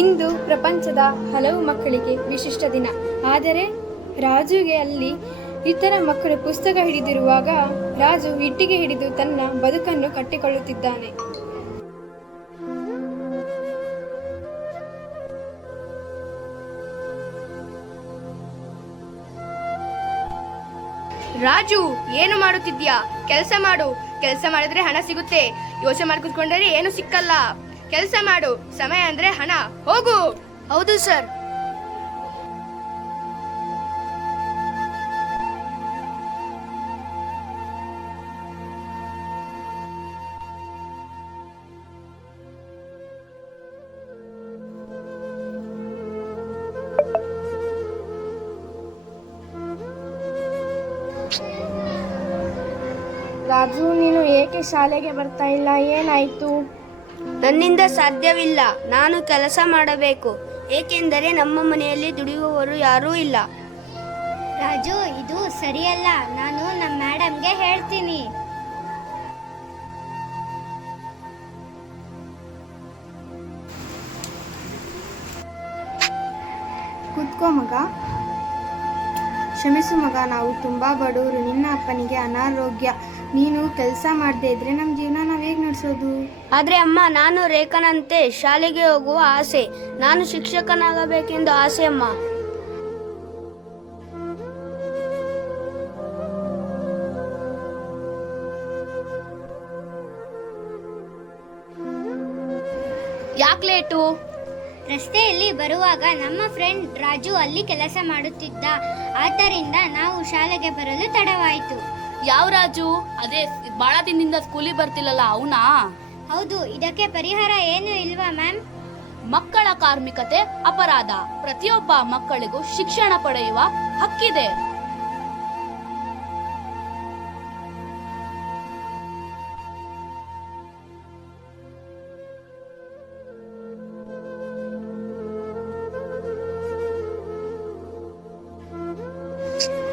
ಇಂದು ಪ್ರಪಂಚದ ಹಲವು ಮಕ್ಕಳಿಗೆ ವಿಶಿಷ್ಟ ದಿನ. ಆದರೆ ರಾಜುಗೆ ಅಲ್ಲಿ ಇತರ ಮಕ್ಕಳು ಪುಸ್ತಕ ಹಿಡಿದಿರುವಾಗ ರಾಜು ಇಟ್ಟಿಗೆ ಹಿಡಿದು ತನ್ನ ಬದುಕನ್ನು ಕಟ್ಟಿಕೊಳ್ಳುತ್ತಿದ್ದಾನೆ. ರಾಜು, ಏನು ಮಾಡುತ್ತಿದ್ಯಾ? ಕೆಲಸ ಮಾಡು. ಕೆಲಸ ಮಾಡಿದ್ರೆ ಹಣ ಸಿಗುತ್ತೆ. ಯೋಚನೆ ಮಾಡಿ ಕೂತ್ಕೊಂಡ್ರೆ ಏನು ಸಿಕ್ಕಲ್ಲ. ಕೆಲಸ ಮಾಡು. ಸಮಯ ಅಂದ್ರೆ ಹಣ. ಹೋಗು. ಹೌದು ಸರ್. ರಾಜು, ನೀನು ಏಕೆ ಶಾಲೆಗೆ ಬರ್ತಾ ಇಲ್ಲ? ಏನಾಯ್ತು? ನನ್ನಿಂದ ಸಾಧ್ಯವಿಲ್ಲ. ನಾನು ಕೆಲಸ ಮಾಡಬೇಕು. ಏಕೆಂದರೆ ನಮ್ಮ ಮನೆಯಲ್ಲಿ ದುಡಿಯುವವರು ಯಾರೂ ಇಲ್ಲ. ರಾಜು, ಇದು ಸರಿಯಲ್ಲ. ನಾನು ನಮ್ಮ ಮೇಡಮ್ಗೆ ಹೇಳ್ತೀನಿ. ಕೂತ್ಕೋ ಮಗ. ಕ್ಷಮಿಸು ಮಗ, ನಾವು ತುಂಬಾ ಬಡವರು. ನಿನ್ನ ಅಪ್ಪನಿಗೆ ಅನಾರೋಗ್ಯ. ನೀನು ಕೆಲಸ ಮಾಡದೇ ಇದ್ರೆ ನಮ್ಮ ಜೀವನ ನಾವು ಹೇಗೆ ನಡೆಸೋದು? ಆದ್ರೆ ಅಮ್ಮ, ನಾನು ರೇಖನಂತೆ ಶಾಲೆಗೆ ಹೋಗುವ ಆಸೆ. ನಾನು ಶಿಕ್ಷಕನಾಗಬೇಕೆಂದು ಆಸೆ ಅಮ್ಮ. ಯಾಕೆ ಲೇಟು? ರಸ್ತೆಯಲ್ಲಿ ಬರುವಾಗ ನಮ್ಮ ಫ್ರೆಂಡ್ ರಾಜು ಅಲ್ಲಿ ಕೆಲಸ ಮಾಡುತ್ತಿದ್ದ. ಆದ್ದರಿಂದ ನಾವು ಶಾಲೆಗೆ ಬರಲು ತಡವಾಯಿತು. ಯಾವ ರಾಜು? ಅದೇ ಬಹಳ ದಿನದಿಂದ ಸ್ಕೂಲಿಗೆ ಬರ್ತಿಲ್ಲಲ್ಲ, ಅವನಾ? ಹೌದು. ಇದಕ್ಕೆ ಪರಿಹಾರ ಏನು ಇಲ್ವಾ ಮ್ಯಾಮ್? ಮಕ್ಕಳ ಕಾರ್ಮಿಕತೆ ಅಪರಾಧ. ಪ್ರತಿಯೊಬ್ಬ ಮಕ್ಕಳಿಗೂ ಶಿಕ್ಷಣ ಪಡೆಯುವ ಹಕ್ಕಿದೆ.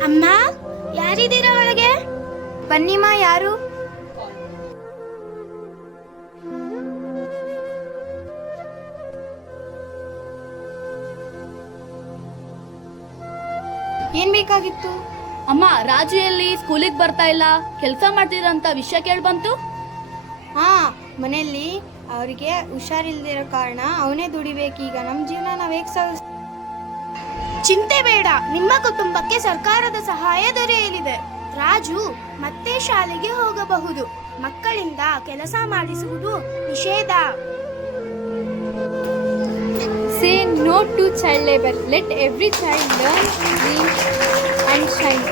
ಅಮ್ಮ, ಯಾರಿದ್ದೀರಾ ಒಳಗೆ? ಬನ್ನಿಮ್ಮ. ಯಾರು? ಏನ್ ಬೇಕಾಗಿತ್ತು? ಅಮ್ಮ, ರಾಜು ಎಲ್ಲಿ? ಸ್ಕೂಲಿಗೆ ಬರ್ತಾ ಇಲ್ಲ. ಕೆಲಸ ಮಾಡ್ತಿದ್ರಂತ ವಿಷಯ ಕೇಳಿ ಬಂತು. ಹಾ, ಮನೆಯಲ್ಲಿ ಅವರಿಗೆ ಹುಷಾರಿಲ್ದಿರೋ ಕಾರಣ ಅವನೇ ದುಡಿಬೇಕೀಗ. ನಮ್ಮ ಜೀವನ ನಾವು ಹೇಗೆ ಸಾಗಿಸ್... ಚಿಂತೆ ಬೇಡ. ನಿಮ್ಮ ಕುಟುಂಬಕ್ಕೆ ಸರ್ಕಾರದ ಸಹಾಯ ದೊರೆಯಲಿದೆ. ರಾಜು ಮತ್ತೆ ಶಾಲೆಗೆ ಹೋಗಬಹುದು. ಮಕ್ಕಳಿಂದ ಕೆಲಸ ಮಾಡಿಸುವುದು ನಿಷೇಧ. Say no to child labor. Let every child learn, dream and shine.